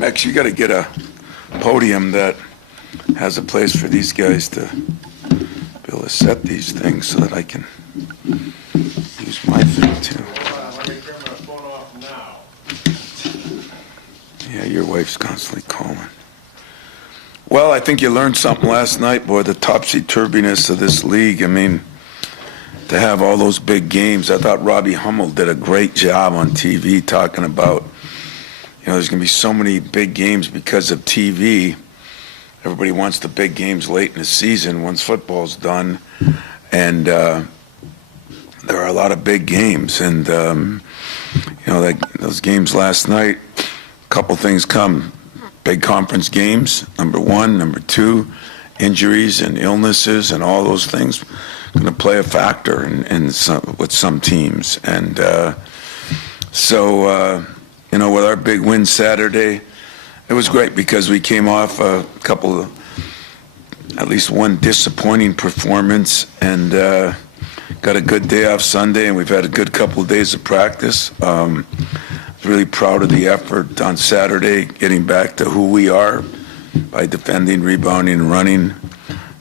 Max, you got to get a podium that has a place for these guys to be able to set these things so that I can use my thing too. Yeah, your wife's constantly calling. Well, I think you learned something last night, boy, the topsy-turviness of this league. I mean, to have all those big games. I thought Robbie Hummel did a great job on TV talking about, there's going to be so many big games because of TV. Everybody wants the big games late in the season once football's done. And there are a lot of big games. And, those games last night, a couple things come. Big conference games, number one. Number two, injuries and illnesses and all those things going to play a factor with some teams. And with our big win Saturday, it was great because we came off a couple of, at least one disappointing performance, and got a good day off Sunday, and we've had a good couple of days of practice. Really proud of the effort on Saturday, getting back to who we are by defending, rebounding, and running.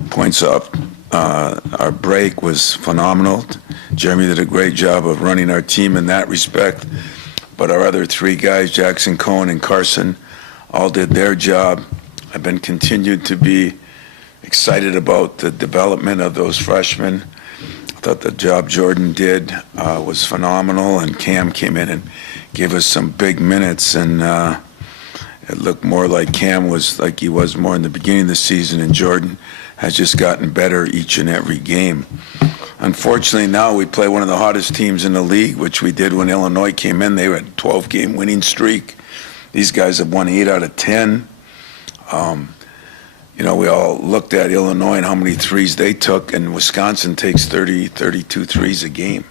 Points up. Our break was phenomenal. Jeremy did a great job of running our team in that respect. But our other three guys, Jackson, Cohen, and Carson, all did their job. I've been continued to be excited about the development of those freshmen. I thought the job Jordan did was phenomenal, and Cam came in and gave us some big minutes, and it looked more like Cam was like he was more in the beginning of the season, and Jordan has just gotten better each and every game. Unfortunately, now we play one of the hottest teams in the league, which we did when Illinois came in. They had a 12-game winning streak. These guys have won 8 out of 10. We all looked at Illinois and how many threes they took, and Wisconsin takes 30, 32 threes a game.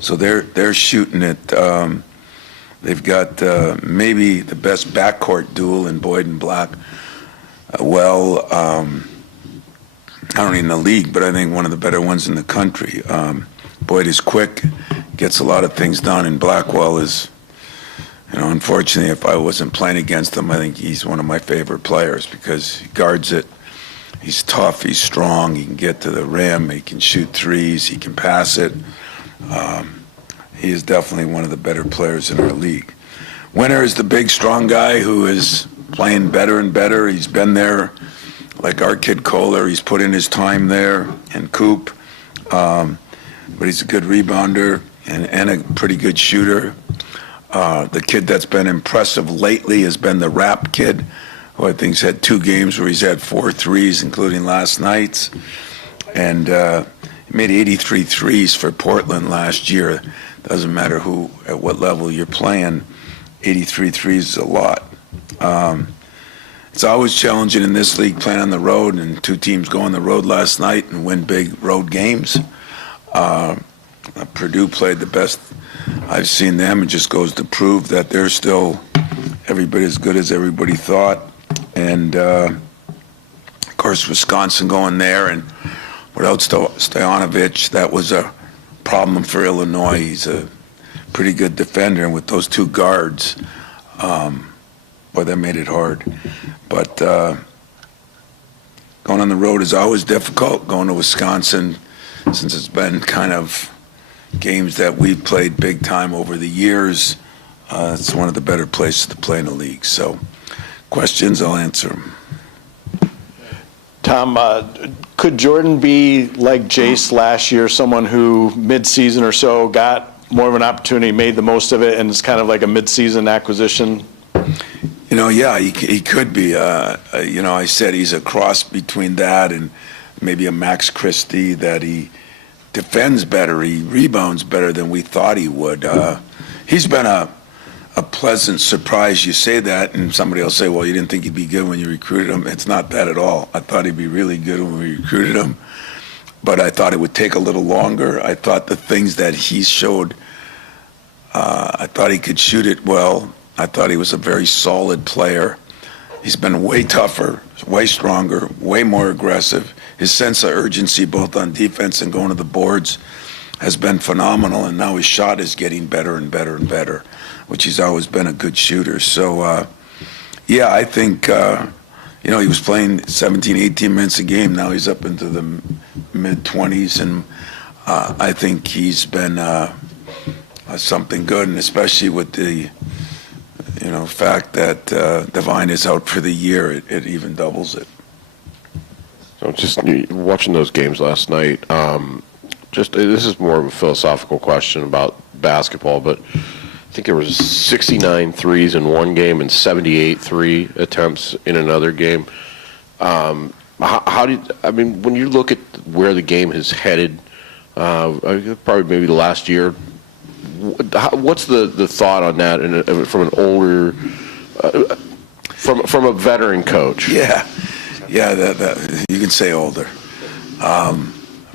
So they're shooting it. They've got maybe the best backcourt duel in Boyd and Black. I don't even in the league, but I think one of the better ones in the country. Boyd is quick, gets a lot of things done, and Blackwell is, unfortunately, if I wasn't playing against him, I think he's one of my favorite players because he guards it. He's tough, he's strong, he can get to the rim, he can shoot threes, he can pass it. He is definitely one of the better players in our league. Winner is the big, strong guy who is playing better and better. He's been there. Like our kid Kohler, he's put in his time there, and Coop. But he's a good rebounder and a pretty good shooter. The kid that's been impressive lately has been the Rap kid, who I think's had 2 games where he's had 4 threes, including last night's. And he made 83 threes for Portland last year. Doesn't matter at what level you're playing, 83 threes is a lot. It's always challenging in this league playing on the road, and 2 teams go on the road last night and win big road games. Purdue played the best I've seen them. It just goes to prove that they're still every bit as good as everybody thought. And, of course, Wisconsin going there, and without Stojanovich, that was a problem for Illinois. He's a pretty good defender, and with those 2 guards, that made it hard. But going on the road is always difficult. Going to Wisconsin, since it's been kind of games that we've played big time over the years, it's one of the better places to play in the league. So questions, I'll answer them. Tom, could Jordan be like Jace last year, someone who mid-season or so got more of an opportunity, made the most of it, and it's kind of like a mid-season acquisition? Yeah, he could be. I said he's a cross between that and maybe a Max Christie, that he defends better, he rebounds better than we thought he would. He's been a pleasant surprise. You say that, and somebody will say, well, you didn't think he'd be good when you recruited him. It's not that at all. I thought he'd be really good when we recruited him, but I thought it would take a little longer. I thought the things that he showed, I thought he could shoot it well. I thought he was a very solid player. He's been way tougher, way stronger, way more aggressive. His sense of urgency, both on defense and going to the boards, has been phenomenal, and now his shot is getting better and better and better, which he's always been a good shooter. So Yeah, I think, he was playing 17, 18 minutes a game. Now he's up into the mid-20s, and I think he's been something good, and especially with the, fact that Devine is out for the year, it even doubles it. So just watching those games last night, this is more of a philosophical question about basketball, but I think there was 69 threes in one game and 78 three attempts in another game. When you look at where the game has headed, probably maybe last year, what's the thought on that from an older, from a veteran coach? Yeah, that you can say older.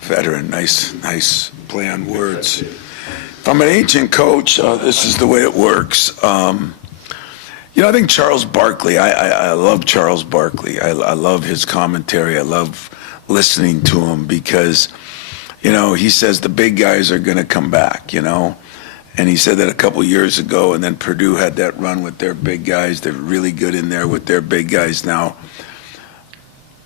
Veteran, nice play on words. From an ancient coach, this is the way it works. I think Charles Barkley, I love Charles Barkley. I love his commentary. I love listening to him because, he says the big guys are going to come back, And he said that a couple years ago, and then Purdue had that run with their big guys. They're really good in there with their big guys now.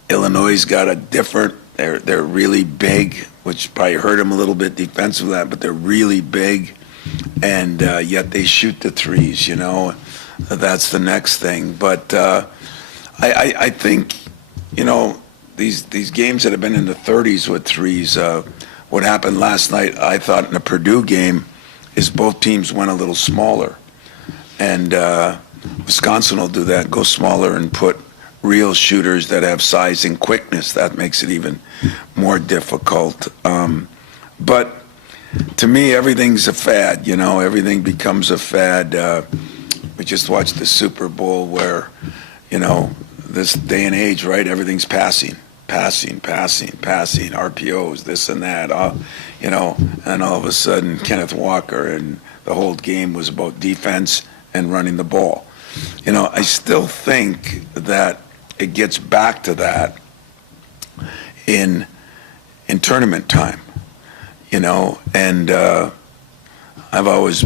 Illinois got a different, they're really big, which probably hurt them a little bit defensively, but they're really big, and yet they shoot the threes, That's the next thing. But I think, these games that have been in the 30s with threes, what happened last night, I thought in the Purdue game, is both teams went a little smaller. And Wisconsin will do that, go smaller and put real shooters that have size and quickness. That makes it even more difficult. But to me, everything's a fad, everything becomes a fad. We just watched the Super Bowl where, this day and age, right, everything's passing, RPOs, this and that, and all of a sudden Kenneth Walker and the whole game was about defense and running the ball. I still think that it gets back to that in tournament time, and I've always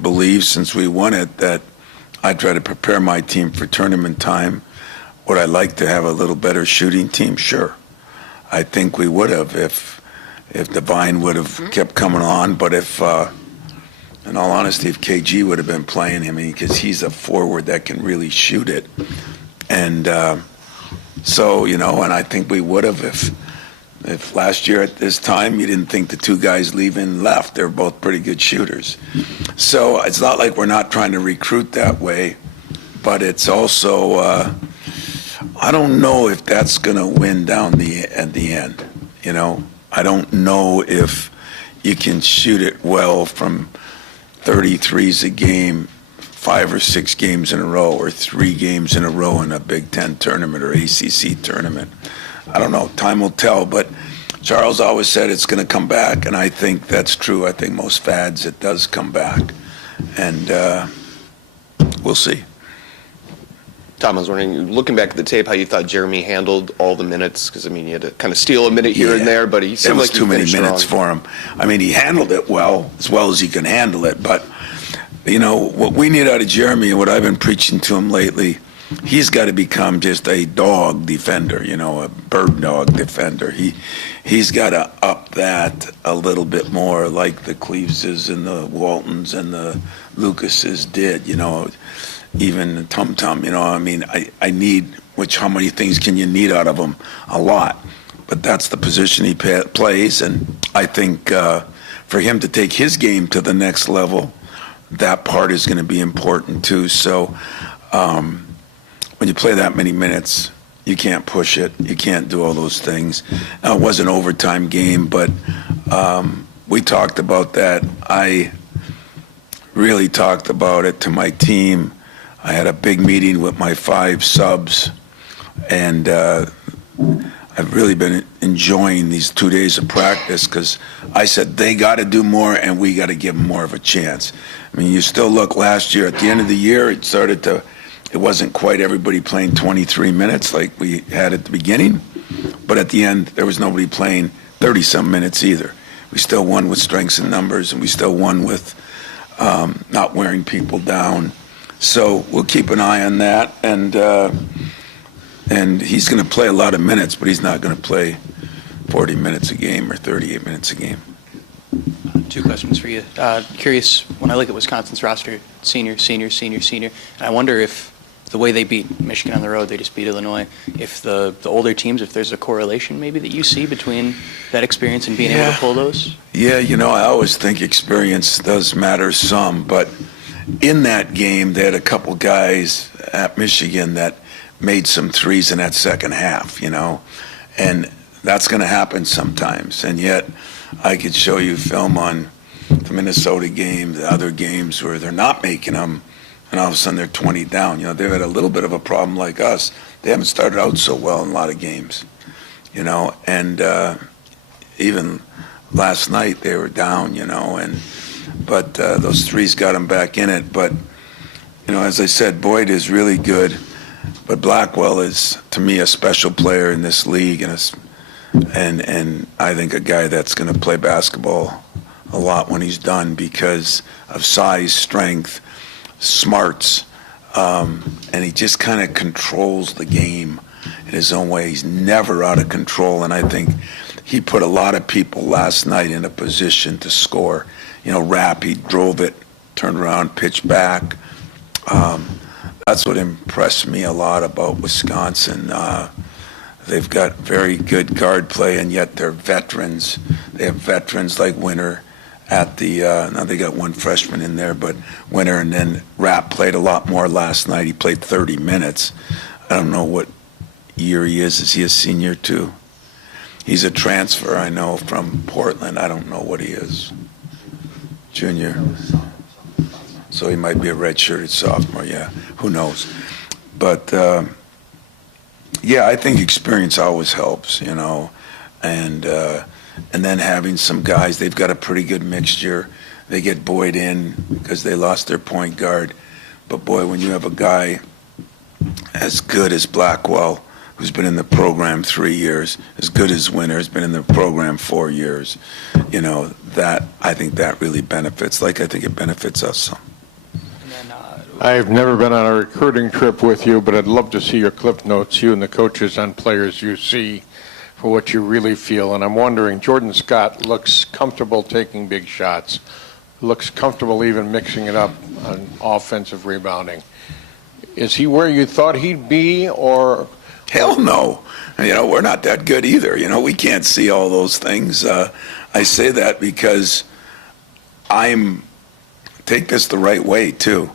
believed since we won it that I try to prepare my team for tournament time. Would I like to have a little better shooting team? Sure. I think we would have if Devine would have kept coming on, but if in all honesty, if KG would have been playing him, because he's a forward that can really shoot it. And so, and I think we would have if last year at this time you didn't think the two guys leaving left. They're both pretty good shooters. So it's not like we're not trying to recruit that way, but it's also, I don't know if that's going to win down at the end. I don't know if you can shoot it well from 33s a game, 5 or 6 games in a row, or 3 games in a row in a Big Ten tournament or ACC tournament. I don't know. Time will tell. But Charles always said it's going to come back, and I think that's true. I think most fads, it does come back. And we'll see. Tom, I was wondering, looking back at the tape, how you thought Jeremy handled all the minutes, because, you had to kind of steal a minute here and there, but he seemed like he too many finished minutes strong. for him. He handled it as well as he can handle it. But, what we need out of Jeremy and what I've been preaching to him lately, he's got to become just a dog defender, a bird dog defender. He's got to up that a little bit more like the Cleaveses and the Waltons and the Lucases did, even Tum Tum, I need, how many things can you need out of him? A lot. But that's the position he plays, and I think for him to take his game to the next level, that part is going to be important too. So when you play that many minutes, you can't push it. You can't do all those things. Now, it was an overtime game, but we talked about that. I really talked about it to my team. I had a big meeting with my 5 subs, and I've really been enjoying these 2 days of practice because I said they got to do more and we got to give them more of a chance. You still look last year, at the end of the year, it wasn't quite everybody playing 23 minutes like we had at the beginning, but at the end, there was nobody playing 30-some minutes either. We still won with strengths and numbers, and we still won with not wearing people down. So we'll keep an eye on that, and he's going to play a lot of minutes, but he's not going to play 40 minutes a game or 38 minutes a game. Two questions for you. Curious, when I look at Wisconsin's roster, senior, and I wonder if the way they beat Michigan on the road, they just beat Illinois, if the older teams, if there's a correlation maybe that you see between that experience and being able to pull those? Yeah, I always think experience does matter some, but in that game, they had a couple guys at Michigan that made some threes in that second half, and that's going to happen sometimes. And yet, I could show you film on the Minnesota game, the other games where they're not making them, and all of a sudden they're 20 down. They've had a little bit of a problem like us. They haven't started out so well in a lot of games, and even last night they were down, but those threes got them back in it. But, as I said, Boyd is really good, but Blackwell is, to me, a special player in this league, and I think a guy that's going to play basketball a lot when he's done because of size, strength, smarts, and he just kind of controls the game in his own way. He's never out of control, and I think he put a lot of people last night in a position to score. Rapp, he drove it, turned around, pitched back. That's what impressed me a lot about Wisconsin. They've got very good guard play, and yet they're veterans. They have veterans like Winter at the now they got one freshman in there, but Winter, and then Rapp played a lot more last night. He played 30 minutes. I don't know what year he is. Is he a senior too? He's a transfer, I know, from Portland. I don't know what he is. Junior. So he might be a redshirted sophomore, yeah. Who knows? But, yeah, I think experience always helps, and then having some guys, they've got a pretty good mixture. They get Boyd in because they lost their point guard. But, boy, when you have a guy as good as Blackwell, who's been in the program 3 years, as good as Winter, has been in the program 4 years, that I think that really benefits. I think it benefits us some. I've never been on a recruiting trip with you, but I'd love to see your clip notes, you and the coaches, on players you see for what you really feel. And I'm wondering, Jordan Scott looks comfortable taking big shots, looks comfortable even mixing it up on offensive rebounding. Is he where you thought he'd be, or? Hell no. We're not that good either. We can't see all those things. I say that because take this the right way, too.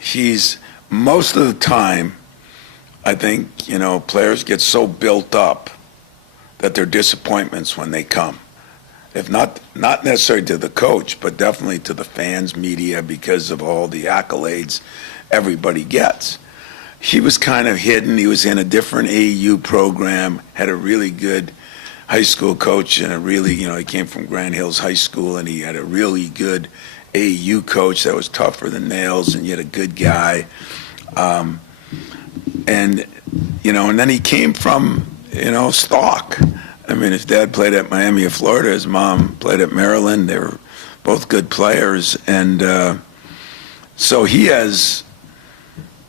He's, most of the time, I think, players get so built up that they're disappointments when they come. If not necessarily to the coach, but definitely to the fans, media, because of all the accolades everybody gets. He was kind of hidden. He was in a different AAU program, had a really good high school coach, and he came from Grand Hills High School, and he had a really good AAU coach that was tougher than nails, and yet a good guy. And then he came from, stock. His dad played at Miami of Florida. His mom played at Maryland. They were both good players. And so he has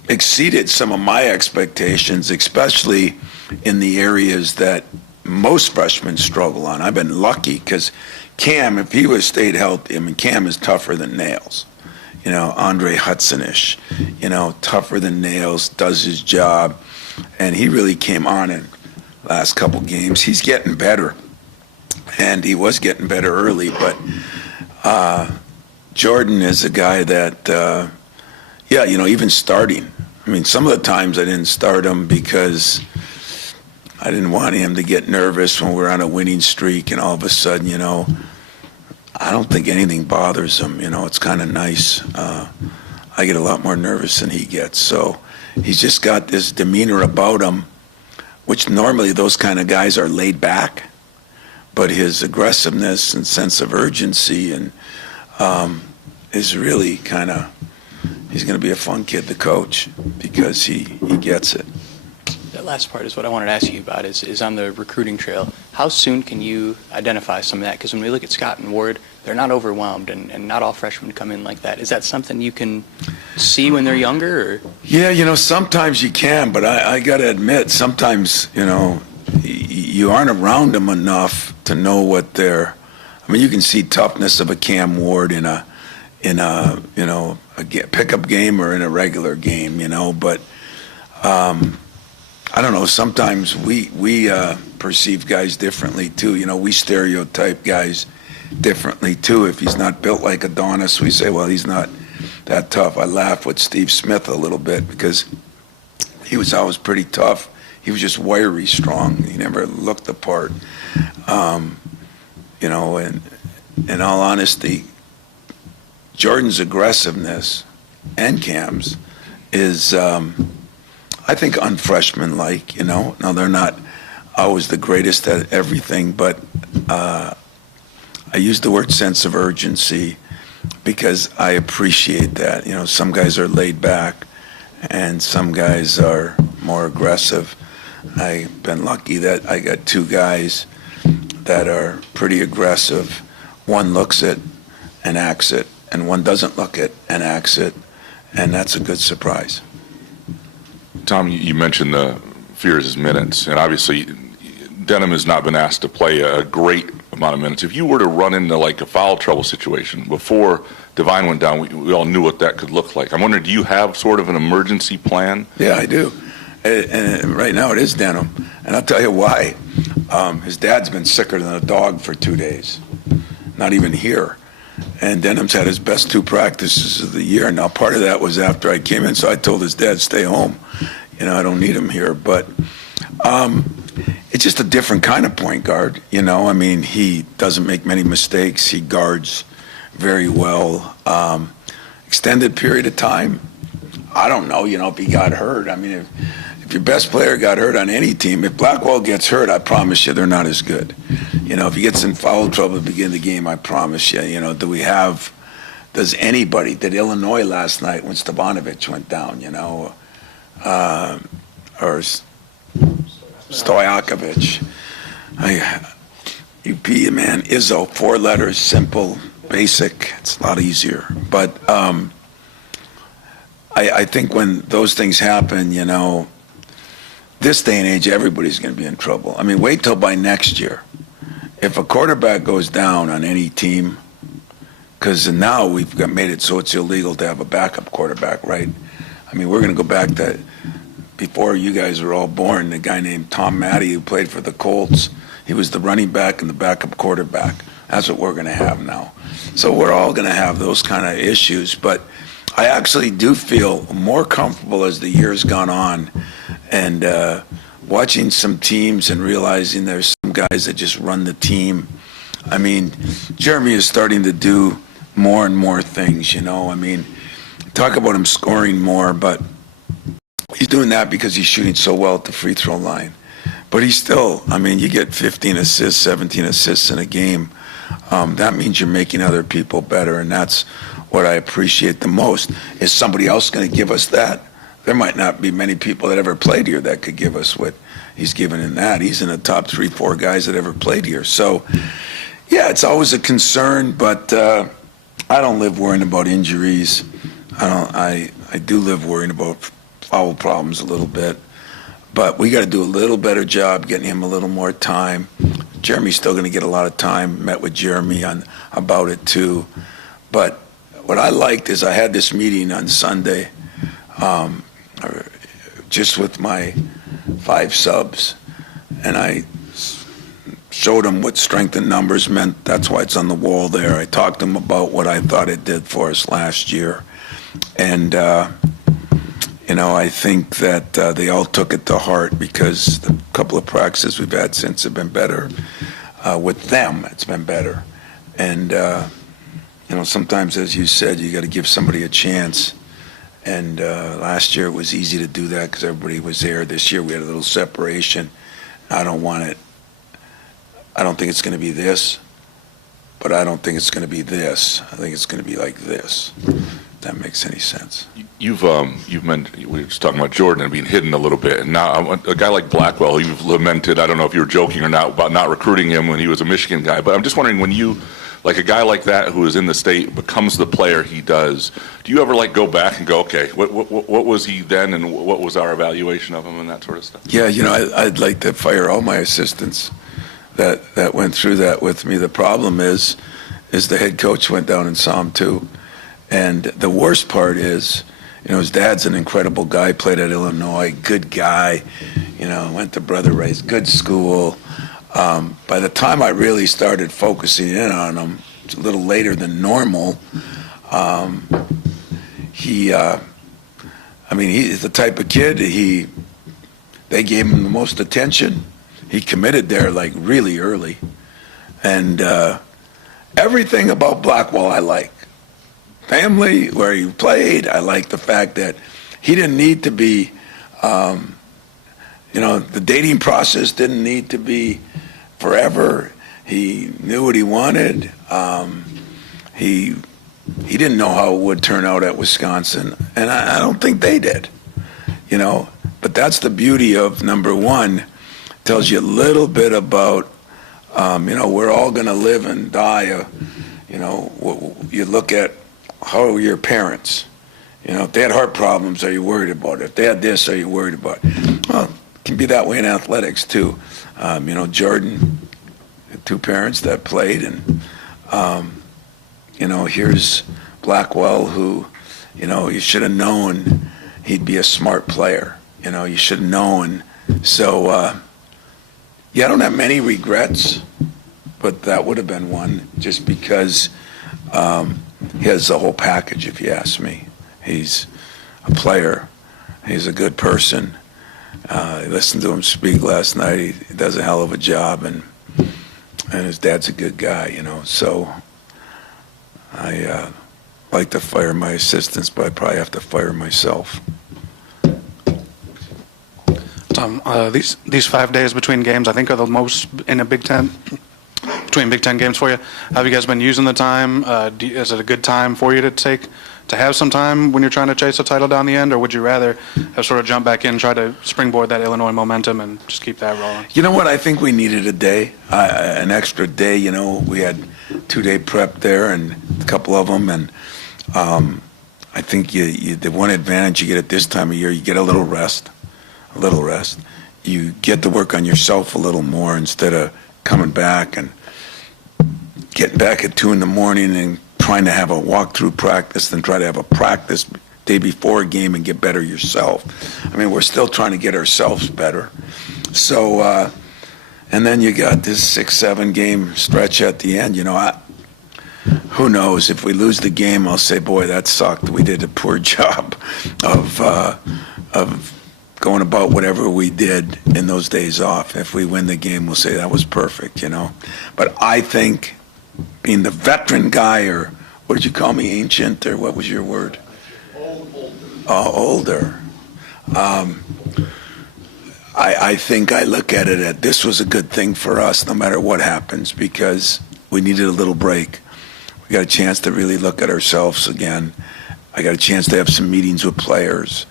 exceeded some of my expectations, especially in the areas that most freshmen struggle on. I've been lucky because Cam, if he was stayed healthy, Cam is tougher than nails. Andre Hudson-ish, tougher than nails, does his job. And he really came on in last couple games. He's getting better. And he was getting better early, but Jordan is a guy that, even starting. Some of the times I didn't start him because I didn't want him to get nervous when we're on a winning streak, and all of a sudden, I don't think anything bothers him. It's kind of nice. I get a lot more nervous than he gets. So he's just got this demeanor about him, which normally those kind of guys are laid back. But his aggressiveness and sense of urgency and is really kind of, he's going to be a fun kid to coach because he gets it. That last part is what I wanted to ask you about, is on the recruiting trail. How soon can you identify some of that? Because when we look at Scott and Ward, they're not overwhelmed, and not all freshmen come in like that. Is that something you can see when they're younger? Or? Yeah, sometimes you can, but I got to admit, sometimes, you aren't around them enough to know what they're. I mean, you can see toughness of a Cam Ward in a pickup game or in a regular game, but I don't know. Sometimes we perceive guys differently too. We stereotype guys differently too. If he's not built like Adonis, we say, well, he's not that tough. I laugh with Steve Smith a little bit because he was always pretty tough. He was just wiry strong. He never looked the part. And in all honesty, Jordan's aggressiveness and Cam's is, I think, unfreshman-like. Now they're not always the greatest at everything, but I use the word sense of urgency because I appreciate that. Some guys are laid back and some guys are more aggressive. I've been lucky that I got two guys that are pretty aggressive. One looks it and acts it, and one doesn't look it and acts it, and that's a good surprise. Tom, you mentioned the Fears' minutes, and obviously Denham has not been asked to play a great amount of minutes. If you were to run into like a foul trouble situation before Devine went down, we all knew what that could look like. I'm wondering, do you have sort of an emergency plan? Yeah, I do. And right now it is Denham, and I'll tell you why. His dad's been sicker than a dog for 2 days, not even here. And Denham's had his best 2 practices of the year. Now, part of that was after I came in, so I told his dad, stay home. I don't need him here. But it's just a different kind of point guard. I mean, he doesn't make many mistakes. He guards very well. Extended period of time, I don't know, if he got hurt. I mean, if your best player got hurt on any team, if Blackwell gets hurt, I promise you they're not as good. If he gets in foul trouble at the beginning of the game, I promise you, does anybody, did Illinois last night when Stevanovic went down, or Stojakovic. UP, man, Izzo, 4 letters, simple, basic, it's a lot easier. But I think when those things happen, this day and age, everybody's going to be in trouble. I mean, wait till by next year. If a quarterback goes down on any team, because now we've made it so it's illegal to have a backup quarterback, right? I mean, we're going to go back to before you guys were all born, the guy named Tom Matty who played for the Colts. He was the running back and the backup quarterback. That's what we're going to have now. So we're all going to have those kind of issues. But I actually do feel more comfortable as the year's gone on and watching some teams and realizing there's some guys that just run the team. I mean, Jeremy is starting to do more and more things, I mean, talk about him scoring more, but he's doing that because he's shooting so well at the free throw line. But he's still, I mean, you get 15 assists, 17 assists in a game. That means you're making other people better, and that's what I appreciate the most. Is somebody else going to give us that? There might not be many people that ever played here that could give us what he's given in that. He's in the top 3-4 guys that ever played here. So, yeah, it's always a concern, but I don't live worrying about injuries. I do live worrying about foul problems a little bit. But we got to do a little better job getting him a little more time. Jeremy's still going to get a lot of time. Met with Jeremy about it too. But what I liked is I had this meeting on Sunday just with my 5 subs, and I showed them what strength in numbers meant. That's why it's on the wall there. I talked to them about what I thought it did for us last year. And I think that they all took it to heart because the couple of practices we've had since have been better. With them, it's been better. And, sometimes, as you said, you got to give somebody a chance. And last year it was easy to do that because everybody was there. This year we had a little separation. I don't think it's going to be this, but I don't think it's going to be this. I think it's going to be like this. if that makes any sense. You've mentioned, we were just talking about Jordan and being hidden a little bit, and now a guy like Blackwell, you've lamented, I don't know if you were joking or not, about not recruiting him when he was a Michigan guy, but I'm just wondering, when you, like a guy like that who is in the state becomes the player he does, do you ever like go back and go, okay, what was he then, and what was our evaluation of him and that sort of stuff? Yeah, I'd like to fire all my assistants that went through that with me. The problem is the head coach went down and saw him too. And the worst part is, his dad's an incredible guy, played at Illinois, good guy, went to Brother Ray's, good school. By the time I really started focusing in on him, it's a little later than normal, he's the type of kid, they gave him the most attention. He committed there like really early. And everything about Blackwell I like. Family, where he played, I like the fact that he didn't need to be, the dating process didn't need to be forever. He knew what he wanted. He didn't know how it would turn out at Wisconsin, and I don't think they did, But that's the beauty of number one. Tells you a little bit about, we're all going to live and die. You look at how are your parents. If they had heart problems, are you worried about it? If they had this, are you worried about it? Well, it can be that way in athletics too. Jordan had two parents that played, and here's Blackwell, who, you should have known he'd be a smart player. You should have known. So, I don't have many regrets, but that would have been one, just because he has the whole package, if you ask me. He's a player. He's a good person. I listened to him speak last night. He does a hell of a job, and his dad's a good guy, So I like to fire my assistants, but I probably have to fire myself. Tom, these 5 days between games, I think, are the most in a Big Ten, between Big Ten games for you. Have you guys been using the time? Is it a good time for you to have some time when you're trying to chase a title down the end, or would you rather have sort of jumped back in, try to springboard that Illinois momentum and just keep that rolling? You know what? I think we needed a day, an extra day. We had 2-day prep there, and a couple of them, and I think the one advantage you get at this time of year, you get a little rest. You get to work on yourself a little more instead of coming back and getting back at 2 in the morning and trying to have a walkthrough practice, then try to have a practice day before a game and get better yourself. We're still trying to get ourselves better. So, and then you got this 6-7 game stretch at the end. Who knows? If we lose the game, I'll say, boy, that sucked. We did a poor job of going about whatever we did in those days off. If we win the game, we'll say that was perfect, But I think, being the veteran guy, or what did you call me, ancient, or what was your word? Older. I think I look at it at this was a good thing for us, no matter what happens, because we needed a little break. We got a chance to really look at ourselves again. I got a chance to have some meetings with players.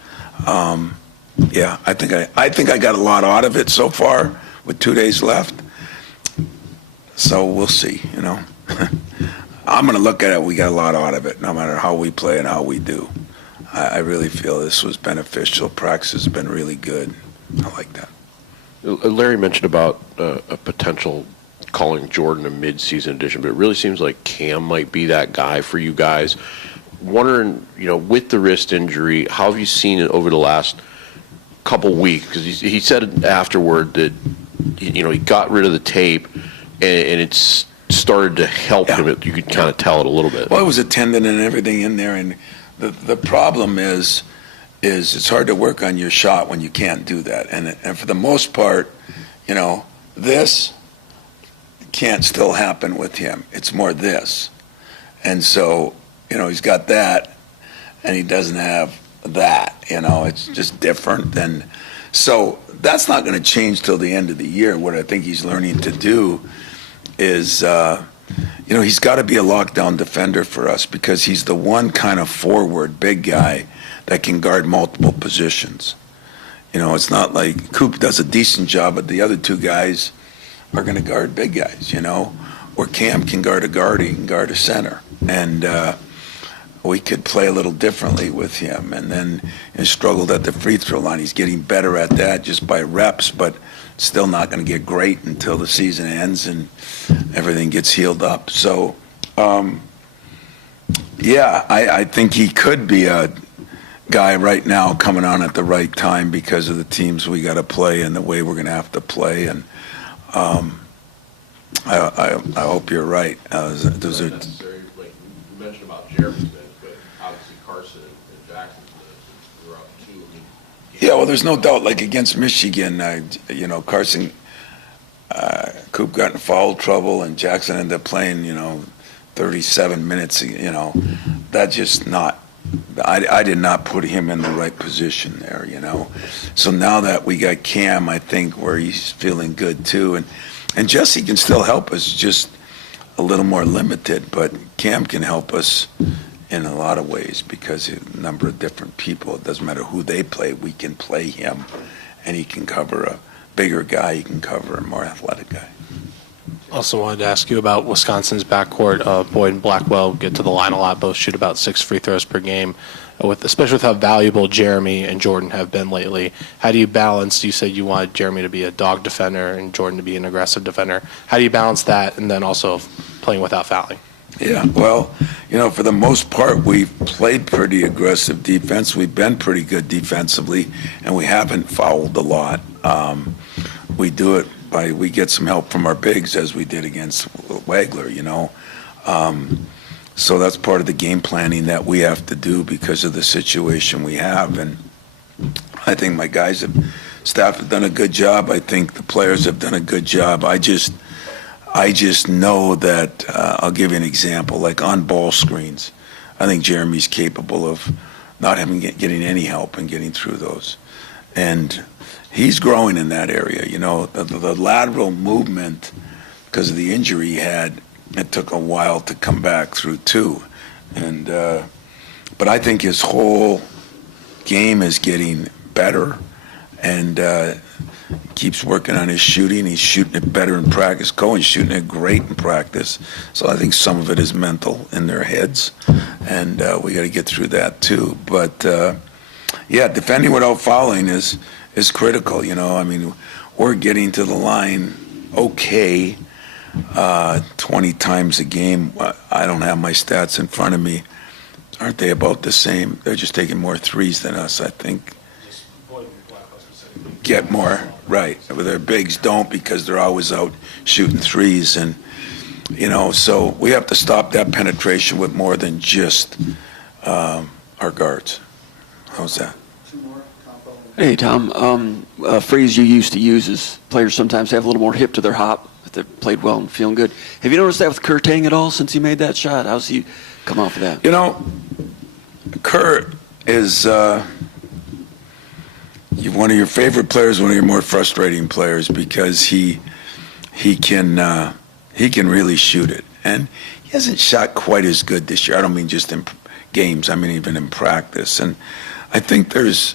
I think I got a lot out of it so far with 2 days left. So we'll see, I'm going to look at it. We got a lot out of it, no matter how we play and how we do. I really feel this was beneficial. Practice has been really good. I like that. Larry mentioned about a potential calling Jordan a mid-season addition, but it really seems like Cam might be that guy for you guys. Wondering, with the wrist injury, how have you seen it over the last couple weeks? Because he said afterward that he got rid of the tape and it's started to help him. You could kind of tell it a little bit. Well, it was a tendon and everything in there, and the problem is it's hard to work on your shot when you can't do that. And for the most part, this can't still happen with him. It's more this. And so, he's got that, and he doesn't have that. It's just different. So that's not going to change till the end of the year. What I think he's learning to do is he's got to be a lockdown defender for us because he's the one kind of forward, big guy that can guard multiple positions. It's not like Coop does a decent job, but the other two guys are going to guard big guys, or Cam can guard a guard, he can guard a center. And we could play a little differently with him. And then he struggled at the free throw line. He's getting better at that just by reps, but still not going to get great until the season ends and everything gets healed up. So, I think he could be a guy right now coming on at the right time because of the teams we got to play and the way we're going to have to play. And I hope you're right. Those are necessary, like you mentioned about Jeremy's minutes, but obviously Carson and Jackson's minutes were up too. Yeah, well, there's no doubt. Like against Michigan, Carson, Coop got in foul trouble, and Jackson ended up playing, 37 minutes. That's just not. I did not put him in the right position there. So now that we got Cam, I think where he's feeling good too, and Jesse can still help us, just a little more limited. But Cam can help us in a lot of ways because a number of different people. It doesn't matter who they play. We can play him, and he can cover a bigger guy. He can cover a more athletic guy. Also wanted to ask you about Wisconsin's backcourt. Boyd and Blackwell get to the line a lot, both shoot about 6 free throws per game. Especially with how valuable Jeremy and Jordan have been lately, how do you balance? You said you wanted Jeremy to be a dog defender and Jordan to be an aggressive defender. How do you balance that and then also playing without fouling? Yeah, well, for the most part, we've played pretty aggressive defense. We've been pretty good defensively, and we haven't fouled a lot. We do it we get some help from our bigs as we did against Wagler, So that's part of the game planning that we have to do because of the situation we have. And I think my staff have done a good job. I think the players have done a good job. I just know that, I'll give you an example, like on ball screens, I think Jeremy's capable of not getting any help and getting through those. And he's growing in that area. The lateral movement, because of the injury he had, it took a while to come back through too. And but I think his whole game is getting better, and keeps working on his shooting. He's shooting it better in practice. Cohen's shooting it great in practice. So I think some of it is mental in their heads, and we got to get through that too. But defending without fouling is critical. We're getting to the line okay 20 times a game. I don't have my stats in front of me. Aren't they about the same? They're just taking more threes than us, I think. Get more, right. Their bigs don't because they're always out shooting threes. And, so we have to stop that penetration with more than just our guards. How's that? Hey, Tom. A phrase you used to use is players sometimes have a little more hip to their hop if they played well and feeling good. Have you noticed that with Kerr Tang at all since he made that shot? How's he come off of that? Kerr is one of your favorite players, one of your more frustrating players because he can really shoot it. And he hasn't shot quite as good this year. I don't mean just in games. I mean even in practice. And I think there's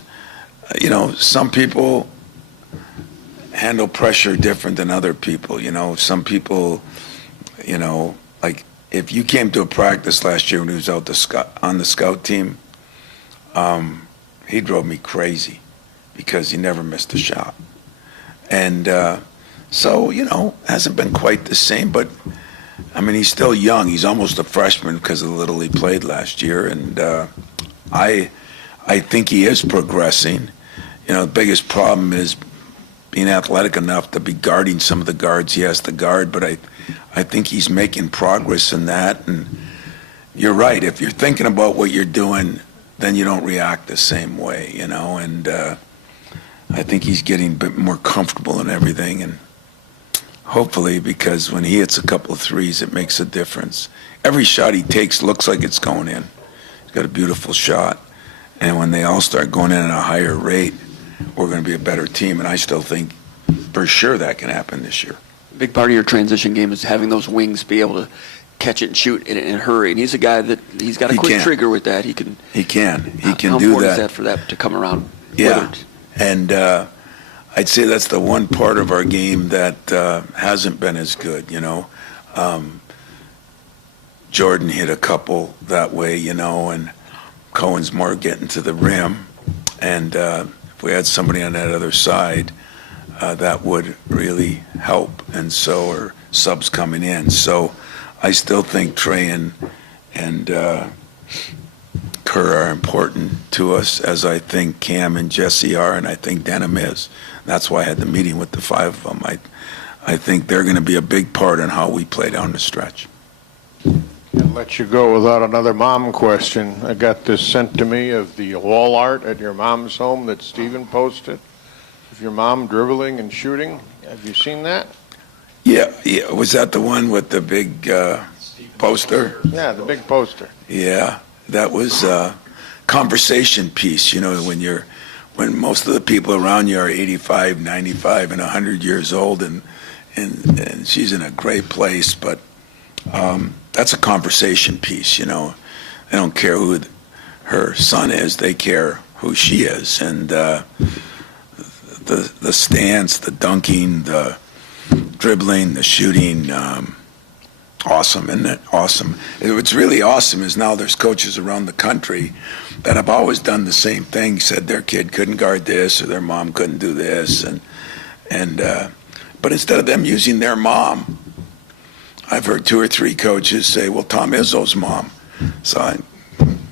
some people handle pressure different than other people. Some people, like if you came to a practice last year when he was out on the scout team, he drove me crazy because he never missed a shot. And so, hasn't been quite the same, but he's still young. He's almost a freshman because of the little he played last year. And I think he is progressing. The biggest problem is being athletic enough to be guarding some of the guards he has to guard, but I think he's making progress in that. And you're right. If you're thinking about what you're doing, then you don't react the same way, and I think he's getting a bit more comfortable in everything, and hopefully because when he hits a couple of threes, it makes a difference. Every shot he takes looks like it's going in. He's got a beautiful shot. And when they all start going in at a higher rate, we're going to be a better team. And I still think for sure that can happen this year. big part of your transition game is having those wings be able to catch it and shoot in a hurry. And he's a guy that he's got a He quick can. Trigger with that. He can. He can How do important that. is that for that to come around? Yeah, Whether- and I'd say that's the one part of our game that hasn't been as good. Jordan hit a couple that way, and Cohen's more getting to the rim, and if we had somebody on that other side, that would really help. And so, or subs coming in. So, I still think Trey and Kerr are important to us, as I think Cam and Jesse are, and I think Denham is. That's why I had the meeting with the five of them. I think they're going to be a big part in how we play down the stretch. Can't let you go without another mom question. I got this sent to me of the wall art at your mom's home that Stephen posted, of your mom dribbling and shooting. Have you seen that? Yeah. Was that the one with the big poster? Yeah, the big poster. Yeah, that was a conversation piece. When most of the people around you are 85, 95, and 100 years old, and she's in a great place, but that's a conversation piece. They don't care who her son is; they care who she is, and the stance, the dunking, the dribbling, the shooting. Awesome, isn't it? Awesome. What's really awesome is now there's coaches around the country that have always done the same thing, said their kid couldn't guard this or their mom couldn't do this, but instead of them using their mom, I've heard 2 or 3 coaches say, well, Tom Izzo's mom. So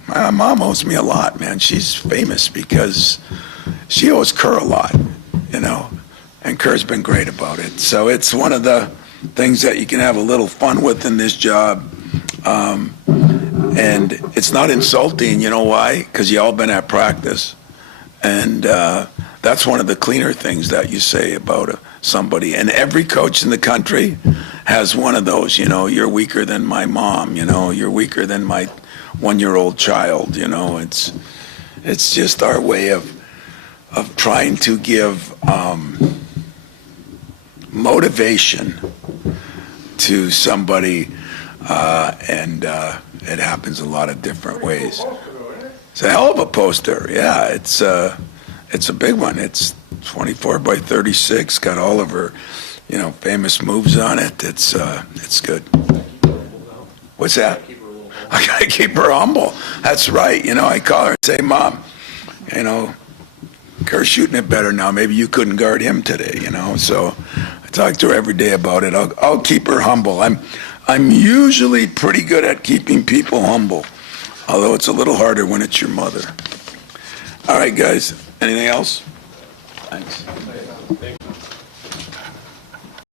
my mom owes me a lot, man. She's famous because she owes Kerr a lot, and Kerr's been great about it. So it's one of the things that you can have a little fun with in this job. And it's not insulting, you know why? Because you all been at practice. And that's one of the cleaner things that you say about somebody. And every coach in the country has one of those, you're weaker than my mom, you're weaker than my 1-year-old child, it's just our way of trying to give motivation to somebody, and it happens a lot of different ways. It's a hell of a poster. Yeah, it's a big one. It's 24 by 36. Got all of her, famous moves on it. It's good. What's that? I gotta keep her humble. That's right. I call her and say, Mom, Kerr's shooting it better now. Maybe you couldn't guard him today. So I talk to her every day about it. I'll keep her humble. I'm usually pretty good at keeping people humble, although it's a little harder when it's your mother. All right, guys. Anything else? Thanks.